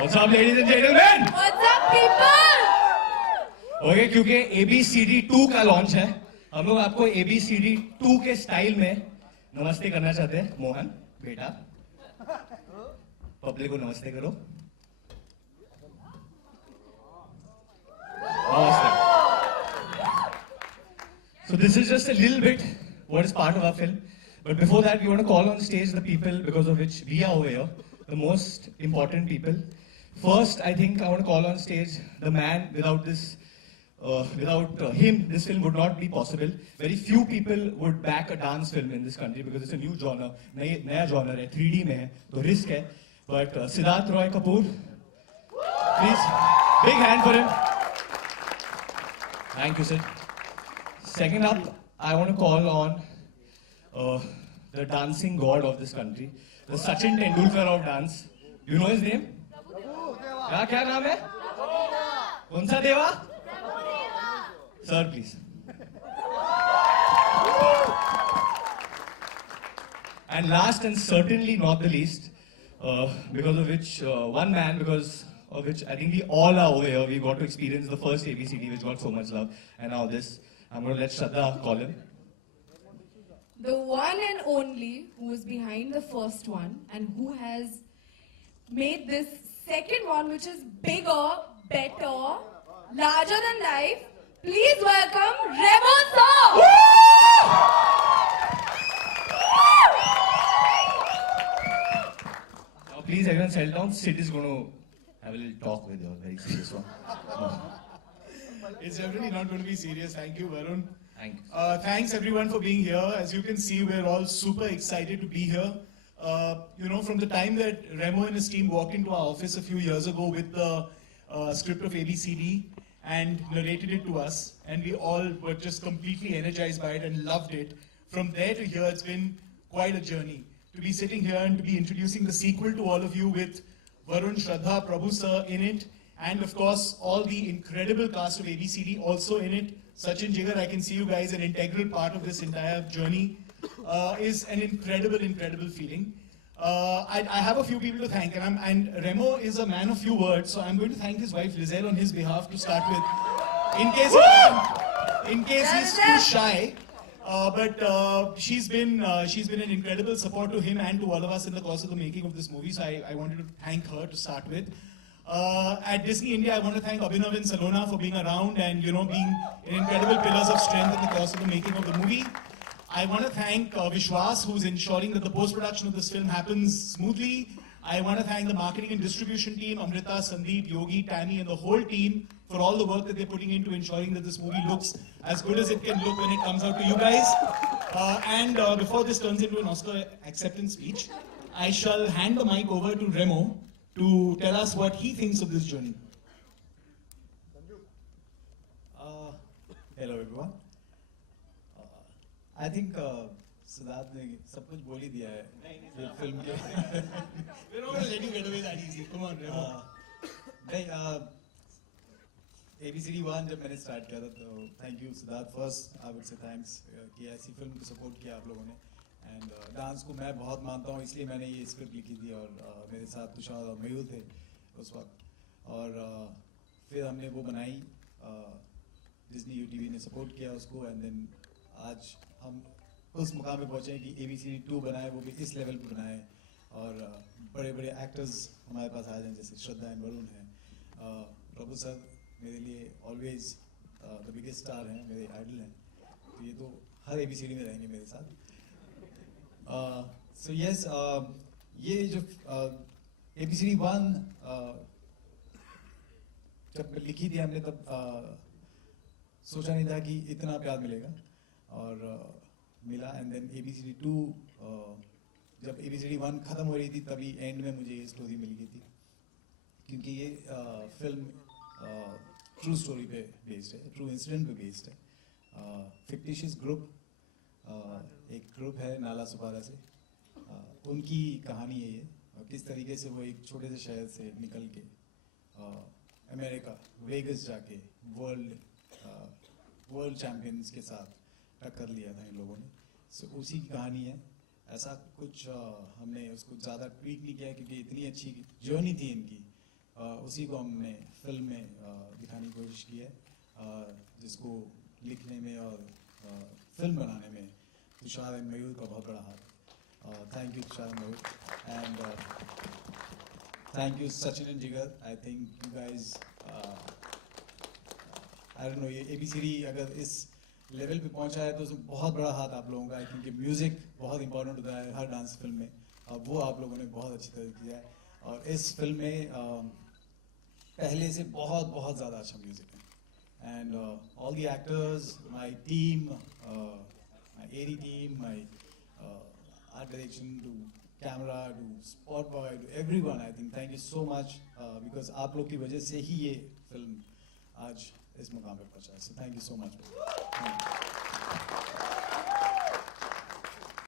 What's up, ladies and gentlemen? What's up, people? Okay क्योंकि ABCD 2 का launch है, हम लोग आपको ABCD 2 के स्टाइल में नमस्ते करना चाहते हैं। मोहन बेटा, पब्लिक को नमस्ते करो। नमस्ते। So this is just a little bit what is part of our film. But before that, we want to call on stage the people because of which we are over here, the most important people. First, I think I want to call on stage the man without him, this film would not be possible. Very few people would back a dance film in this country because it's a new genre, नया genre है, 3D में है, तो risk है. But Siddharth Roy Kapoor, please, big hand for him. Thank you, Sid. Second up, I want to call on the dancing god of this country, the Sachin Tendulkar of dance. You know his name? क्या नाम है? कौन सा देवा? Sir, please. And last and certainly not the least, because of which one man, because of which I think we all are over here. We got to experience the first ABCD, which got so much love, and now this. I'm going to let Shraddha call him. The one and only who is behind the first one and who has made this second one, which is bigger, better, larger than life. Please welcome Remo settle down. Sid is going to have a little talk with you. Very serious one. No. It's definitely not going to be serious. Thank you, Varun. Thank you. Thanks everyone for being here. As you can see, we're all super excited to be here. From the time that Remo and his team walked into our office a few years ago with the script of ABCD and narrated it to us, and we all were just completely energized by it and loved it. From there to here, it's been quite a journey. To be sitting here and to be introducing the sequel to all of you with Varun, Shraddha, Prabhu sir in it, and of course all the incredible cast of ABCD also in it. Sachin, Jigar, I can see you guys an integral part of this entire journey. Is an incredible feeling. I have a few people to thank, and Remo is a man of few words, so I'm going to thank his wife Lizelle on his behalf to start with, in case he's too shy. But she's been an incredible support to him and to all of us in the course of the making of this movie. So I wanted to thank her to start with. At Disney India, I want to thank Abhinav and Salona for being around and being incredible pillars of strength in the course of the making of the movie. I want to thank Vishwas, who's ensuring that the post-production of this film happens smoothly. I want to thank the marketing and distribution team, Amrita, Sandeep, Yogi, Tammy, and the whole team for all the work that they're putting into ensuring that this movie looks as good as it can look when it comes out to you guys. Before this turns into an Oscar acceptance speech, I shall hand the mic over to Remo to tell us what he thinks of this journey. Hello everyone. I think Siddharth ने सब कुछ बोल ही दिया है film के. We're not going to let you get away that easy. Come on, Remo. नहीं, ABCD 1 जब मैंने स्टार्ट किया था तो thank you Siddharth. First I would say thanks कि ऐसी फिल्म को सपोर्ट किया आप लोगों ने. एंड डांस को मैं बहुत मानता हूँ, इसलिए मैंने ये स्क्रिप्ट लिखी थी और मेरे साथ तुषार और मयूर थे उस वक्त. और फिर हमने वो बनाई, डिज्नी UTV ने सपोर्ट किया उसको, एंड देन आज हम उस मुकाम पे पहुँचे कि ABCD 2 बनाए, वो भी इस लेवल पे बनाए. और बड़े बड़े एक्टर्स हमारे पास आ जाए, जैसे श्रद्धा एंड वरुण हैं. प्रभु सर मेरे लिए ऑलवेज द बिगेस्ट स्टार हैं, मेरे आइडल हैं. तो ये तो हर ABCD में रहेंगे मेरे साथ. सो यस, ये जो ABCD 1 जब लिखी थी हमने तब सोचा नहीं था कि इतना प्यार मिलेगा, और मिला. एंड देन ABCD 2 जब ABCD 1 खत्म हो रही थी तभी एंड में मुझे ये स्टोरी मिल गई थी, क्योंकि ये फिल्म ट्रू स्टोरी पे बेस्ड है, ट्रू इंसिडेंट पे बेस्ड है. फिक्टिशियस ग्रुप, एक ग्रुप है नाला सुपारा से, उनकी कहानी है ये, और किस तरीके से वो एक छोटे से शहर से निकल के अमेरिका वेगस जाके वर्ल्ड चैंपियंस के साथ टक्कर लिया था इन लोगों ने. सो उसी की कहानी है. ऐसा कुछ हमने उसको ज़्यादा ट्वीट नहीं किया, क्योंकि इतनी अच्छी जर्नी थी इनकी. उसी को हमने फिल्म में दिखाने की कोशिश की है, जिसको लिखने में और फिल्म बनाने में तुषार एंड मयूर का बहुत बड़ा हाथ है. Thank you Tushar and Mayur, and thank you Sachin and Jigar. I think you guys, I don't know, ये ABCD अगर इस लेवल पे पहुंचा है तो उसमें बहुत बड़ा हाथ आप लोगों का है, क्योंकि म्यूज़िक बहुत इंपॉर्टेंट होता है हर डांस फिल्म में, और वो आप लोगों ने बहुत अच्छी तरह किया है. और इस फिल्म में पहले से बहुत ज़्यादा अच्छा म्यूज़िक है. And all the actors, my team, my AD team, my art direction to camera to spot boy to everyone, I think thank you so much, because आप लोग की वजह से ही ये फिल्म आज इस मुकाम पे पहुंचा है. So thank you so much.